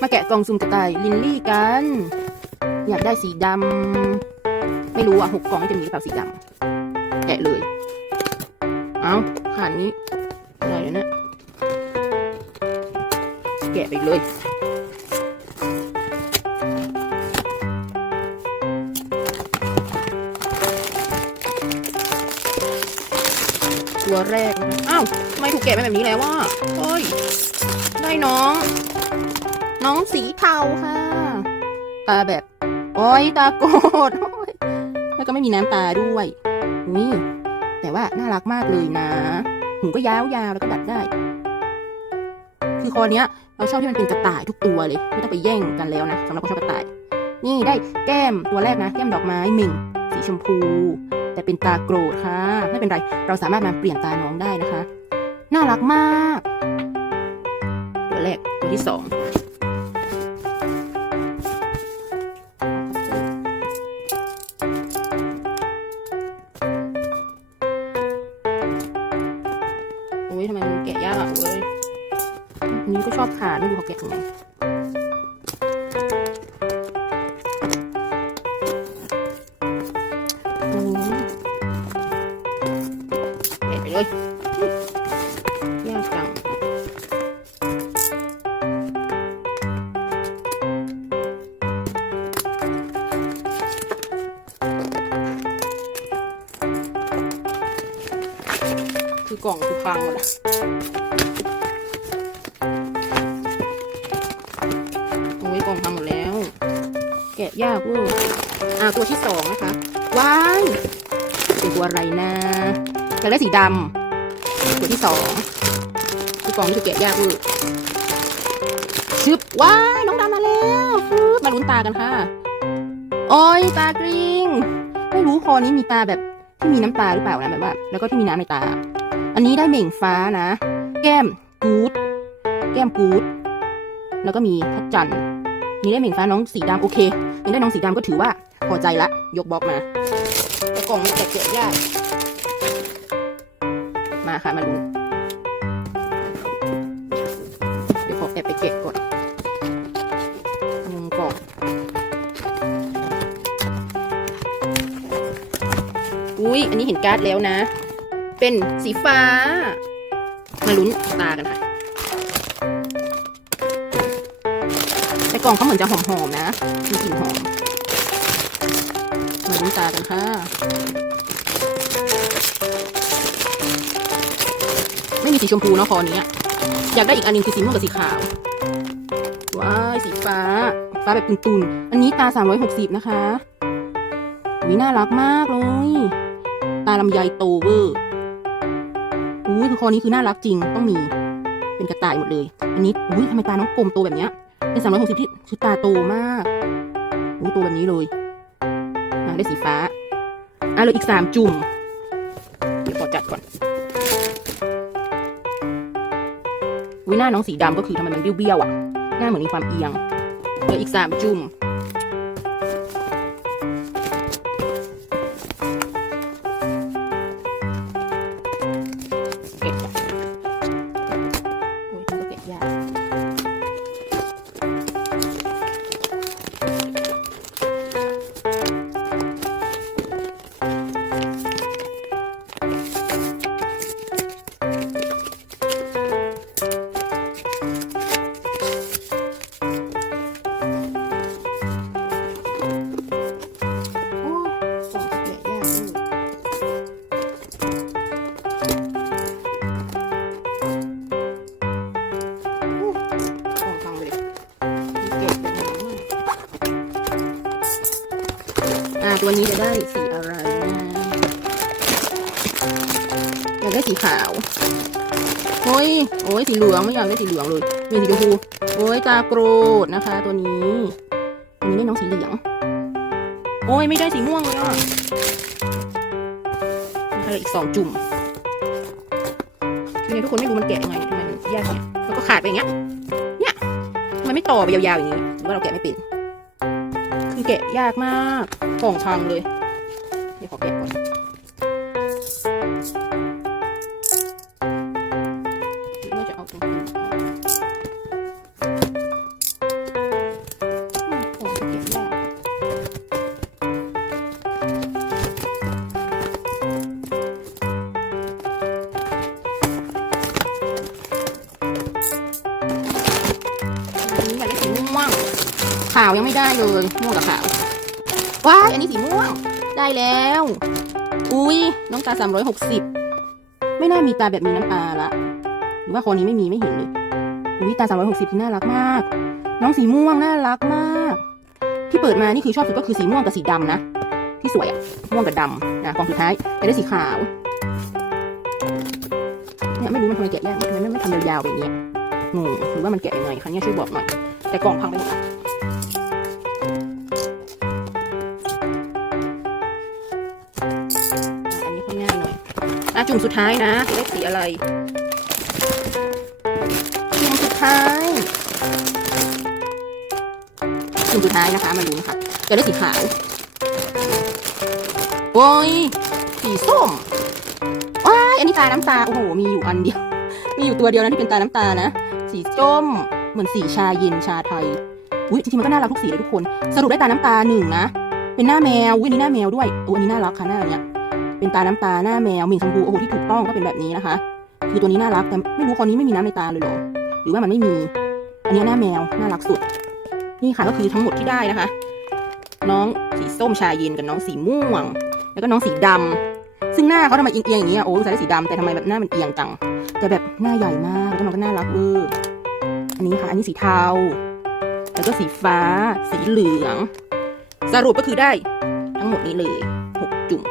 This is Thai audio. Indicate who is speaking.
Speaker 1: มาแกะกล่องสุ่มกระต่ายลินลี่กัน อยากได้สีดำไม่รู้อะหกกล่องจะมีหรือเปล่าสีดำแกะเลย เอาขาดนี้อะไรนะแกะไปเลยตัวแรกนะอ้าวทำไมถูกแกะมาแบบนี้แล้ววะเฮ้ย ได้น้อง น้องสีเทาค่ะ ตาแบบโอ้ยตาโกรธแล้วก็ไม่มีน้ำตาด้วยนี่แต่ว่าน่ารักมากเลยนะ หูก็ยาวๆแล้วก็ดัดได้ คือคอเนี้ย เราชอบที่มันเป็นกระต่ายทุกตัวเลย ไม่ต้องไปแย่งกันแล้วนะสำหรับคนชอบกระต่าย นี่ได้แก้มตัวแรกนะแก้มดอกไม้หมิ่งสีชมพู แต่เป็นตาโกรธค่ะ ไม่เป็นไร เราสามารถมาเปลี่ยนตาน้องได้นะคะ น่ารักมาก ตัวแรกตัวที่สอง บขาดไม่รู้เขาแกะยังไงไปเลยยากจังคือกล่องคือพังหมดละะยากเว้ยอ่าตัวที่สองนะคะว้ายเป็นตัวอะไรนะอยากได้สีดำตัวที่สองคือกล่องนี้คือแกะยากเว้ยชึบว้ายน้องดำมาแล้วปึ๊บมาลุ้นตากันค่ะ โอ้ยตากริงไม่รู้คอนี้มีตาแบบที่มีน้ำตาหรือเปล่านะแบบว่า แล้วก็ที่มีน้ำในตา อันนี้ได้เหม่งฟ้านะ แก้มกูด แก้มกูด แล้วก็มีพัดจันทร์ นี่ได้เหม่งฟ้าน้องสีดำโอเคยังได้น้องสีดำก็ถือว่าพอใจละ ยกบล็อกมาแต่กล่องมันแตกะเกะยากมาค่ะมาลุ้นเดี๋ยวขอแอบไปเก็บก่อนงงกล่องอุ้ยอันนี้เห็นการ์ดแล้วนะ เป็นสีฟ้า มาลุ้นตากันค่ะ กล่องเขาเหมือนจะหอมๆนะมีกลิ่นหอมมาลุ้นตากันค่ะไม่มีสีชมพูเนาะคอนี้อะอยากได้อีกอันหนึงคือสีม่วงกับสีขาวว้ายสีฟ้าฟ้าแบบตุนๆอันนี้ตา 360 นะคะวิน่ารักมากเลย ตาลำไยโตเวอร์อุ้ยคือคอนี้คือน่ารักจริงต้องมี เป็นกระต่ายหมดเลย อันนี้อุ้ยทำไมตาน้องกลมโตแบบเนี้ย เป็นสามร้อยหกสิบที่ชุดตาโตมากอุ้ยโตแบบนี้เลยอะได้สีฟ้า อะเหลืออีกสามจุ่ม เดี๋ยวขอจัดก่อนวิหน้าน้องสีดำก็คือทำไมมันเบี้ยวๆอะ หน้าเหมือนมีความเอียงเหลืออีกสามจุ่ม ตัวนี้จะได้สีอะไรนะอยากได้สีขาวโอ้ยโอ้ยสีเหลืองไม่อยากได้สีเหลืองเลยมีสีชมพูโอ้ยตาโกรธนะคะ ตัวนี้อันนี้ได้น้องสีเหลืองโอ้ยไม่ได้สีม่วงเลยอะเหลืออีกสองจุ่มคือเนี่ยทุกคนไม่รู้มันแกะยังไงทำไมมันแยกเนี่ยแล้วก็ขาดไปอย่างเงี้ยเนี่ยทำไมันไม่ต่อไปยาวๆอย่างนี้หรือว่าเราแกะไม่เป็นคือ แกะยากมากกล่องชังเลย เดี๋ยวขอแกะาวยังไม่ได้เลยม่วงกับขาวว้ายอันนี้สีม่วง ได้แล้ว อุ้ยน้องตาสามร้อยหกสิบไม่น่ามีตาแบบมีน้ำตาละหรือว่าคนนี้ไม่มีไม่เห็นเลยอุ้ยตาสามร้อยหกสิบที่น่ารักมาก น้องสีม่วงน่ารักมาก ที่เปิดมานี่คือชอบสุดก็คือสีม่วงกับสีดำนะที่สวยอะม่วงกับดำนะกล่องสุดท้ายจะได้สีขาวเนี่ยไม่รู้มันทำไมแกะยากทำไมไม่ไม่ทำยาวๆแบบนี้งงหรือว่ามันแกะยังไงคะเนี่ยช่วยบอกหน่อยแต่กล่องพังไปหมด อะจุ่มสุดท้ายนะจะได้สีอะไร จุ่มสุดท้าย จุ่มสุดท้ายนะคะ มาดูนะคะจะได้สีขาว โอ้ย สีส้ม ว้าย อันนี้ตาน้ำตา โอ้โห มีอยู่อันเดียว มีอยู่ตัวเดียวนะที่เป็นตาน้ำตานะ สีส้ม เหมือนสีชาเย็นชาไทย อุ้ยจริงๆมันก็น่ารักทุกสีเลยทุกคน สรุปได้ตาน้ำตาหนึ่งนะ เป็นหน้าแมวอุ้ยอันนี้หน้าแมวด้วยตัวอันนี้น่ารักค่ะหน้าเนี้ย เป็นตาน้ำตาหน้าแมวหมิ่นชมพูโอ้โหที่ถูกต้องก็เป็นแบบนี้นะคะ คือตัวนี้น่ารักแต่ไม่รู้คนนี้ไม่มีน้ำในตาเลยเหรอหรือว่ามันไม่มี อันนี้หน้าแมวน่ารักสุด นี่ค่ะก็คือทั้งหมดที่ได้นะคะ น้องสีส้มชาเย็นกับน้องสีม่วง แล้วก็น้องสีดำซึ่งหน้าเขาทำไมเอียงๆอย่างนี้โอ้ใส่ได้สีดำแต่ทำไมแบบหน้ามันเอียงจังแต่แบบหน้าใหญ่มากแล้วน้องก็น่ารักเวอร์อันนี้ค่ะ อันนี้สีเทาแล้วก็สีฟ้า สีเหลือง สรุปก็คือได้ทั้งหมดนี้เลยหกจุ่ม